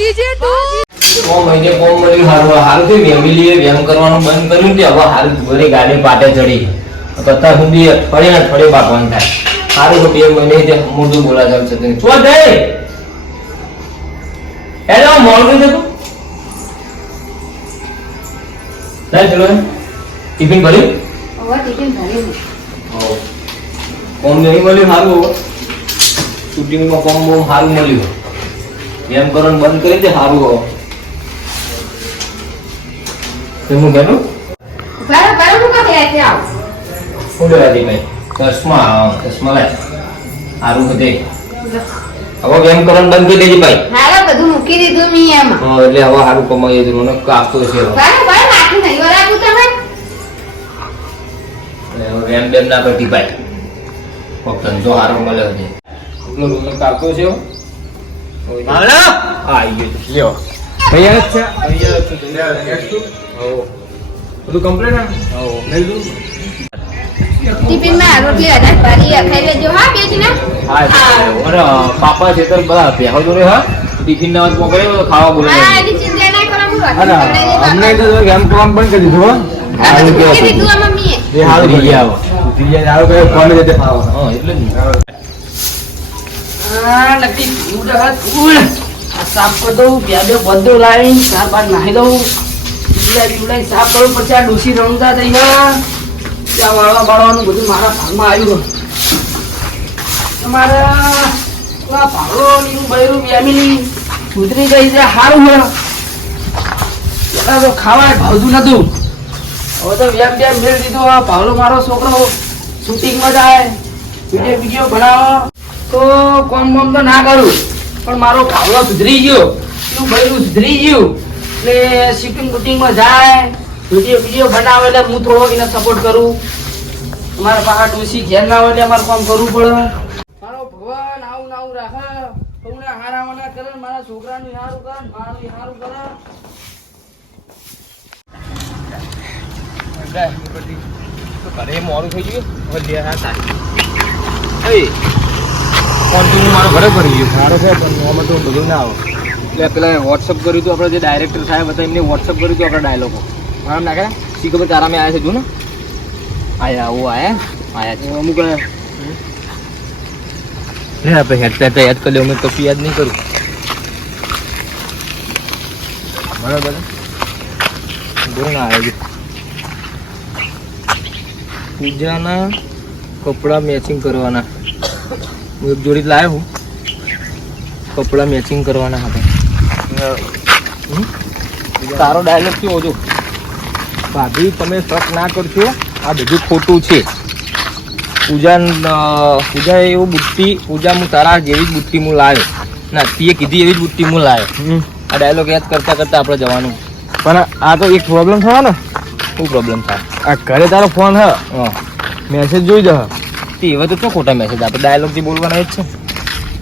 મહિને કોમ મળ્યું હારું થયું ફેમિલીએ વ્યાયામ કરવાનું બંધ કર્યું કે હવે હારું ઘરે ગાડી પાટે ચડી કથા સુધી અઠવાડિયે બાપવાનું થાય સારું તો 2 મહિને મોટું બોલા જાવ છે શું જાય હેલો મોડું છે તું ના ચલો ટિફિન ભર્યું કોમ નહીં મળ્યું સારું શૂટિંગમાં કોમ બહુ સારું મળ્યું એમ કરવાનું બંધ કરી દે સારું હવે શું કહેલું શું લેવાથી ભાઈ ચશ્મા લાય સારું બધે હવે એમ કરવાનું બંધ કરી દેજે ભાઈ બધું મૂકી દીધું મી એમાં એટલે હવે સારું કમાઈ દીધું ને કાપતો છે એમ બેમ ના કરતી ભાઈ ધંધો સારો મળ્યો છે એટલો રૂનો કાપતો છે બધું કમ્પ્લીટ ટિફિન માં રોટલી અનાજ પાડી ખાઈ લેજો હા બેજ ને હા પાપા છે તો બધા બેહો જોડે હા ટિફિન ના મોકલે ખાવા બોલે હા એની ચિંતા ના કરો હું અમને તો ગેમ કામ બંધ કરી દીધું હા આ કે દીધું આ મમ્મીએ એ હાલ ભઈ આવો આવો કે કોને દેતે ખાવા હા એટલે જ આ લગતી ઉડા આ સાફ કરી દઉં પ્યાદો બધો લાવીને ચાર બાર નાહી દઉં ઉડાઈ સાફ કરું પછી આ ડોસી રમતા થઈ ગયા ત્યાં વાળવા બાળવાનું બધું મારા ભાગમાં આવ્યું તમારા ભાડો બૈરું ફેમિલી સુધરી ગઈ છે સારું હોય પેલા તો ખાવાય ભાવતું નતું હવે તો વ્યામ મેળ દીધો ભાવલો મારો છોકરો શૂટિંગમાં જાય વિડીયો બનાવો તો કોમ તો ના કરું પણ મારો ભાવલો સુધરી ગયો એનું બૈરું સુધરી ગયું એટલે શૂટિંગમાં જાય વિડીયો બનાવે એટલે હું થોડો એને સપોર્ટ કરું અમારા પાછા ડોસી ઘેર ના હોય એટલે અમારે કામ કરવું પડે મારો ભગવાન આવું નાવું રાખે સૌના હારાવાના કરે મારા છોકરાનું હારું કરે મારું હારું કરે ઘરે મોડું થઈ ગયું હવે મારો ઘરે પડી ગયું સારો છે પણ આમાં તો બધું ના આવે એટલે પેલા વોટ્સઅપ કર્યું હતું આપણે જે ડાયરેક્ટર સાહેબ હતા એમને વોટ્સઅપ કર્યું હતું આપણા ડાયલોગો મારા નાખે શી ખબર તારા મેં આવ્યા છે તું ને આયા ઓ આયા છે અમુક લે આપણે હેડ યાદ કરી લે અમે કશું યાદ નહીં કરું બરાબર બોલ ના આવે પૂજાના કપડાં મેચિંગ કરવાના હું એક જોડી લાવ્યો હું કપડાં મેચિંગ કરવાના હતા તારો ડાયલોગ કેવો જો ભાભી તમે શક ના કરશો આ બધું ખોટું છે પૂજા એવું બુટ્ટી પૂજા હું તારા જેવી જ બુટ્ટી હું લાવ્યો ના તીએ કીધી એવી જ બુટ્ટી હું લાવ્યો આ ડાયલોગ યાદ કરતા કરતા આપણે જવાનું પણ આ તો એક પ્રોબ્લેમ થયો ને શું પ્રોબ્લેમ થાય આ ઘરે તારો ફોન હ મેસેજ જોઈ જ તે એવા તો શું ખોટા મેસેજ આપણે ડાયલોગથી બોલવાના જ છે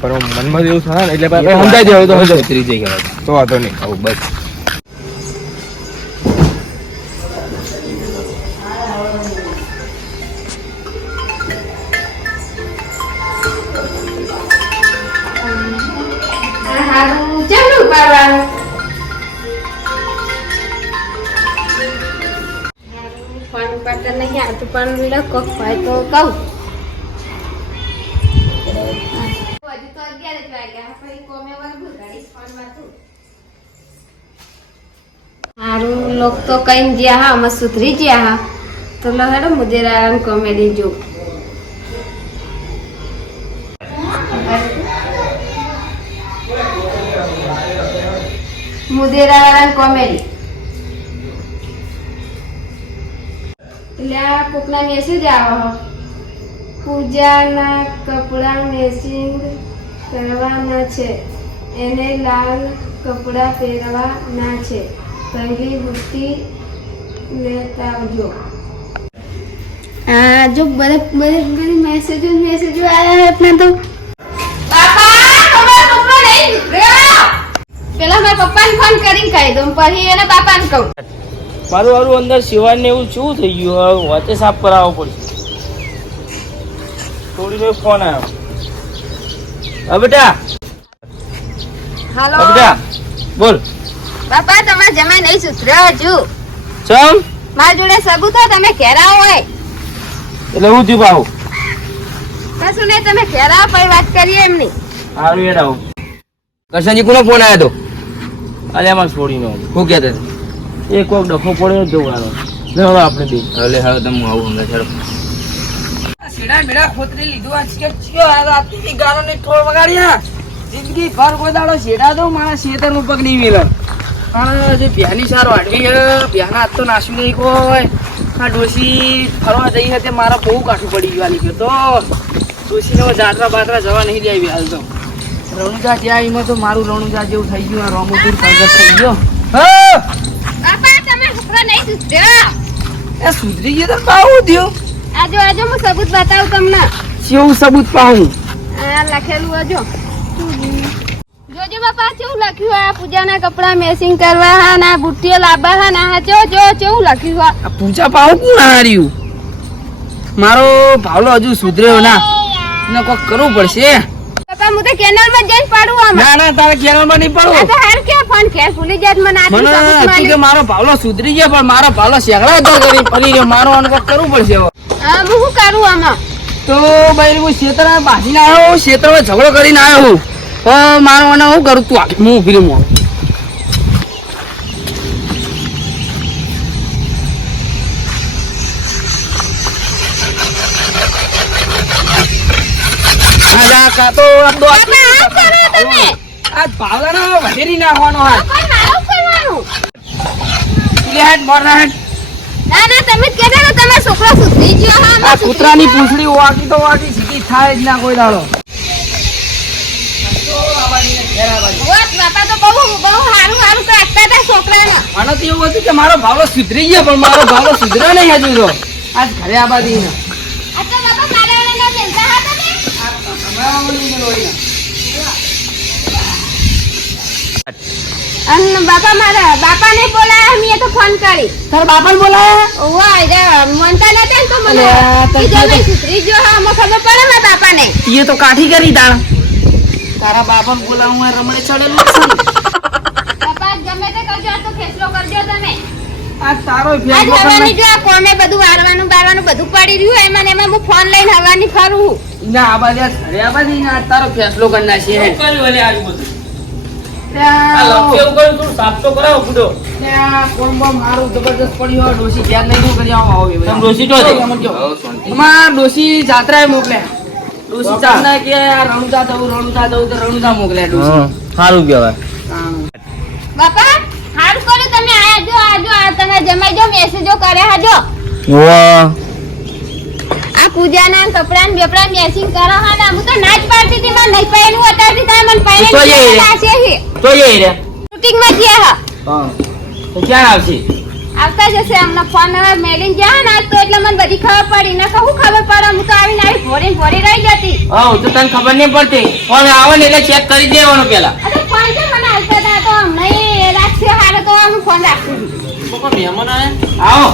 પણ મનમાં એવું થાય ને એટલે સમજાઈ દેવું તો ઉતરી જઈ ગયા તો વાંધો નહીં આવું બસ નહીં આવતું પણ કોક ભાઈ તો કહું સારું લોક તો કઈ જ્યાં હા અમે સુધરી ગયા હા તો લો હેડો મુદેરા કોમેડી જો મુદેરા કોમેડી એટલે આ કોકના મેસેજ આવો પૂજાના કપડાં મેચિંગ કરવાના છે એને લાલ કપડાં પહેરવાના છે કંગી બુટ્ટી લેતા આવજો આ જો બધી મેસેજો આયા હે अपने तो પાપા તમારો છોકરો નહીં રેવા પેલા મેં પપ્પાને ફોન કરીને કહી દઉં પછી એને પાપાને કહું મારું અંદર સિવાય ને એવું શું થઈ ગયું વાતે સાફ કરાવવો પડશે થોડી વાર ફોન આવ્યો બેટા હાલો બેટા બોલ. બાપા તમારા જમાઈ નહીં સુધર્યો હજુ. ચમ મારા જોડે સબૂત હોય તમે ઘેર આવો હોય. એટલે હું થયું બાહુ? કશું નહીં તમે ઘેર આવો પછી વાત કરીએ એમની. સારું યાર આવું. કરશનજી કોનો ફોન આવ્યો હતો? અરે અમારે છોડીનો. શું કહેતા હતા? એ કોક ડખો પડ્યો જ જવાનો. લેવડો આપણે દે. હવે હાલો તમે આવું હમણાં ચાલો. શેડા મેડા ખોતરી લીધું આજ કે ચિયો આ રાતની ગાનો ને ઠોળ વગાડ્યા. જિંદગી ભર કોઈ દાડો શેડા તો મારા શેતર નું પગ નહીં મિલે. અને જે પ્યાની સારો આડવી હે પ્યાના હાથ તો નાસી નહીં કોઈ. આ ડોસી ફરવા જઈ હતી મારા બહુ કાઠું પડી ગયું આલી તો ડોસીને જાત્રા બાત્રા જવા નહીં દે આવી હાલ તો. રણુજા જ્યાં એમાં તો મારું રણુજા જેવું થઈ ગયું આ રોમપુર પ્રગટ થઈ ગયો. બાપા તમે છોકરા નહીં સુધર્યો. એ સુધરી ગયો તો પાવું થયું. આજો આજો હું સબૂત બતાવું તમને. કેવું સબૂત પાવું? આ લખેલું આજો. જોજો બાપા કેવું લખ્યું આ પૂજાના કપડા મેચિંગ કરવા હા ના બુટ્ટીઓ લાવવા હા ના જો જો કેવું લખ્યું આ. આ પૂજા પાવું કોણ હાર્યું? મારો ભાવલો હજુ સુધર્યો ના ને કોક કરવું પડશે. બાપા હું તો કેનલ માં જઈને પાડું આમાં. ના ના તારે કેરળમાં નહીં આ પડવું. તો હાર કે ફોન ખેર ભૂલી જાત મને આટલું મને સબૂત હતું કે માલ્યું. મારો ભાવલો સુધરી ગયો પણ મારો ભાવલો શેકડા તો કરી ફરી રહ્યો. મારો આને કોક કરવું પડશે હવે. હા હું શું કરું આમાં. તો ભાઈ હું ક્ષેત્રમાં બાજીને આવ્યો હું ક્ષેત્રમાં ઝઘડો કરીને આવ્યો હું. તો મારો આને હું કરું તું આખી હું ફિલ્મ બાપા આમ કરો તમે. આ ભાવલાનો વધેરી નાખવાનો હાથ. પણ મારું કરવાનું. લે હાથ મોર ના હાથ. ના ના તમે જ કહેતા ને તમે છોકરો સુધરી ગયો હા આ આમાં કૂતરાની સુધરી ગયો. પૂંછડી વાકી તો વાકી સીધી થાય જ ના કોઈ દાડો. વાત બાપા તો બહુ બહુ હારું હારું કાઢતા હતા છોકરાને. મને તો એવું હતું કે મારો ભાવલો સુધરી ગયો પણ મારો ભાવલો સુધર્યો નહીં હજુ તો. આજ ઘરે આબાદી ને આ તો બાપા કાર્યાલયના મેલતા હતા ને. અને બાપા મારા બાપાને બોલાયા મેં તો ફોન કરી. તારા બાપાને બોલાયા? ઓવા એ મનતા નતા ને તો મને અલ્યા, તને કીધું તો- મેં સુધરી ગયો હા અમને ખબર પડે મારા બાપાને. તીએ તો કાઠી કરી તાણ. તારા બાપાને બોલાવું આ રમણે ચડેલું છે ને. બાપા ગમે તે કરજો આ તો ફેસલો કરજો તમે. આ તારો આજ ફેસલો હવાની જો આ કોમે બધું વારવાનું બારવાનું બધું પડી રહ્યું એમાં ને એમાં હું ફોન લઈને હવાની ફરું. ના આબાદી ઘરે આબાદી ને આ તારો ફેસલો કરી નાખીએ હે. ત્યાં કોણબો મારું જબરદસ્ત પડ્યું હોય. ડોશી ઘેર નહીં શું કરી આવો હવે. તમે ડોશી તો હતી? અમને કહો. અમાર ડોશી જાત્રાએ મોકલ્યા. ડોશી ચાંદા કે આ રણુજા જવું તો રણુજા મોકલ્યા ડોશી. સારું કહેવાય. બાપા હારું કર્યું તમે આયા જો આજો આ તમે જમાઈ જો મેસેજો કર્યા હાજો. આ પૂજાના કપડાં બેપડા મેચિંગ કરો હા ને હું તો નાચ પાડતી હતી મને નહીં પહેરવું અત્યારથી તમે મને તો જઈ રે. પહેરી તો જઈ રહ્યા. શૂટિંગ માં ગયા હા તો ક્યાં આવશે? આવતા જશે અમને ફોન મેલીને ગયા ને આજ તો એટલે મને બધી ખબર પડી ને કહું ખબર પડે હું તો આવીને આવી ભોરી ભોરી રહી જતી. હા તો તને ખબર નહીં પડતી. ફોન આવે ને એટલે ચેક કરી દેવાનો પેલા. અરે ફોન છે મને આવતા હતા તો નહીં રાખશે હારે તો હું ફોન રાખું છું. મહેમાન આવો.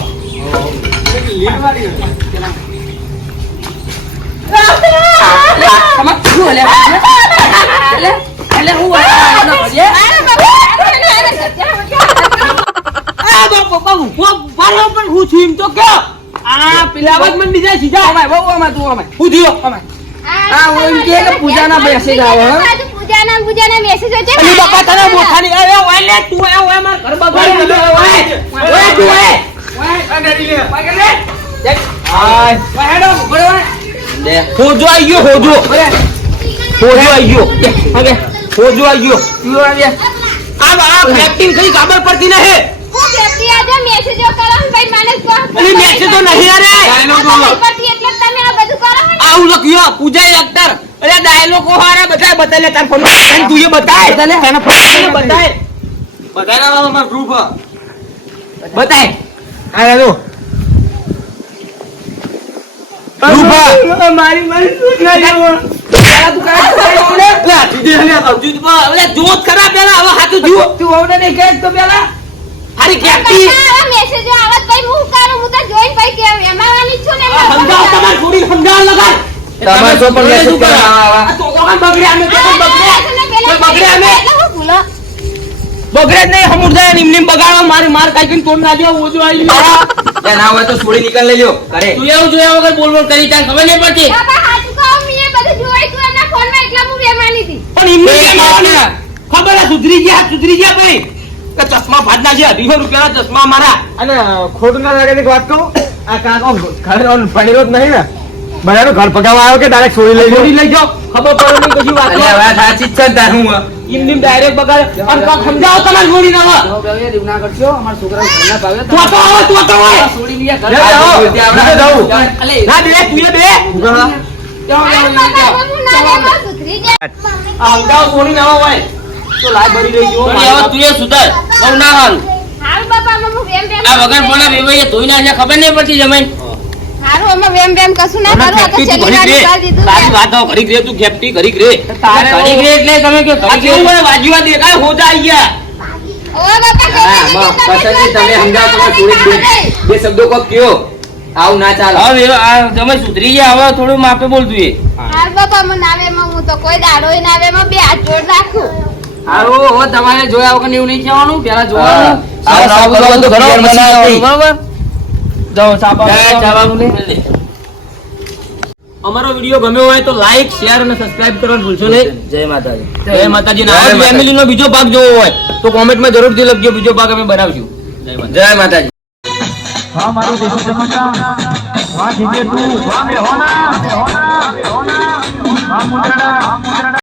તમાર શું હલે? એટલે હું આ ભજીએ? અરે બાપા, અરે આ બાપુ બાપુ બારો પણ હું છું એમ તો કે આ પેલા વાત મને બીજા સીધા અમાય બહુ અમાય તું અમાય હું થયો અમાય આ હું એમ કહે કે પૂજાના message આવે, હે? પૂજાના મેસેજો છે અલી બાપા તને મોખાની એ ઓય લે તું એ ઓય માર ઘર બગાડી દીધો ઓય ઓય તું ઓય ઓય ડેડી લે ઓય કે લે દેખ હાય ઓય હેડો બોલ ઓય દે હોજો આવી ગયો હોજો. ઓય હોજો આવી ગયો. હવે હોજો આવી ગયો. તું આવી આ ફેક્ટિંગ કઈ ખબર પડતી નહીં. હું વ્યક્તિ આજે મેસેજો કરો ને ભાઈ મને કહો અલી મેસેજ તો નહીં અરે. નહીં પડતી એટલે તમે આ બધું કરો ને. આવું લખ્યો પૂજા અખ્તર. અરે ડાયલોગો હારા બતાય બતાય તાર ફોન માં તું એ બતાય બતાલે. તને ફોન બતાય બતાય ના માર ગ્રુપ બતાય. આ હેલો મારી મારી શું કર્યો પેલા તું કાઢ લે લે દીદી હલે આવજુ તો અરે જોત ખરા પેલા હવે હાથું જીવો તું આવડે નહીં કે તો પેલા હારી કેટી આ મેસેજો આવત ભાઈ હું કરું હું તો જોઈન ભાઈ કે એમાંવાની છું ને સમજાવ તમાર થોડી સમજાવ લગાડ તમાર તો પણ મેસેજ કરવા આ તો કોણ બગડે અમે તો બગડે કોઈ બગડે અમે એટલે હું ભૂલો બગડે જ નહીં સમુદાય નિમ નિમ બગાડો માર કાઢીને તોડ નાખ્યો ઓજો આવી ત્યાં ના હોય તો છોડી નીકળ લઈ લ્યો કરે તું એવું જોયા વગર બોલ બોલ કરી તાર ખબર નહીં પડતી બાપા હાચું કહો મીએ બધું જોઈ તું એના ફોનમાં એટલા હું બેમાની હતી પણ ઇમને ખબર હે સુધરી ગયા ભાઈ કે ચશ્મા ફાડના છે 200 રૂપિયાના ચશ્મા મારા અને ખોટું ના લાગે એક વાત કહું આ કાકો ઘર ભણેલો જ નહીં ને બધાનો ઘર પગાવા આવ્યો કે ડાયરેક્ટ છોડી લઈ છોડી લઈ જાઓ ખબર પડે નહીં કશું વાત અલ્યા વાત સાચી જ છે ને તાર હું ઇમને ડાયરેક્ટ બગાડ અને કાક સમજાવો તમારે છોડી ના આવે હવે એવું ના કરશો અમારા છોકરા ઘરના ભાવે તો તો આવે છોડી લીયા ઘર જાઓ, જાઓ. અલે ના બે તું બે અરે બાપા હું ના લેવા સુધરી ગયા આ સમજાવો છોડી ના હોય તો લાય ભરી રહી જો હવે તું એ સુધર બહુ ના હારું હાલ બાપા અમે વેમ વેમ આ વગર બોલા વેવાઈએ ધોઈ નાખ્યા ખબર નહીં પડતી જમાઈ હારું અમે વેમ વેમ કશું ના કરું આ તો તું છેલ્લી વાર કરી દીધું તારી વાત ઘડી રે તું ખેપટી ઘડી રે તારે ઘડી રે એટલે તમે કે ઘડી રે હોય વાજીવા દેખાય હોજા આઈ ગયા ઓય બાપા પછી તમે સમજાવો તો છોડી બે શબ્દો કો કયો આવું ના ચાલે હવે આ જમાઈ સુધરી ગયા હવે થોડું માપે બોલતું એ હાલ બાપા મને નાવેમાં હું તો કોઈ દાડોય નાવેમાં બે હાથ જોડ રાખું હારું હવે તમારે જોયા વગર એવું નહીં કહેવાનું પેલા જોવાનું આવો સાબુ સાબુ તો ઘર બનાવતી બરાબર જાઓ સાબા જાય, ચાવાનું લે. અમારો વિડિયો ગમ્યો હોય તો લાઈક શેર અને સબસ્ક્રાઇબ કરવાનું ભૂલશો નહીં જય માતાજી જય માતાજી જય ના માતાજી. ફેમિલી નો બીજો ભાગ જોવો હોય તો કોમેન્ટમાં જરૂરથી લખજો બીજો ભાગ અમે બનાવશું જય માતાજી જય માતાજી હા મારું દેશી ચમચા વાહ જીગે તું વાહ મેહોના વાહ મુદ્રણા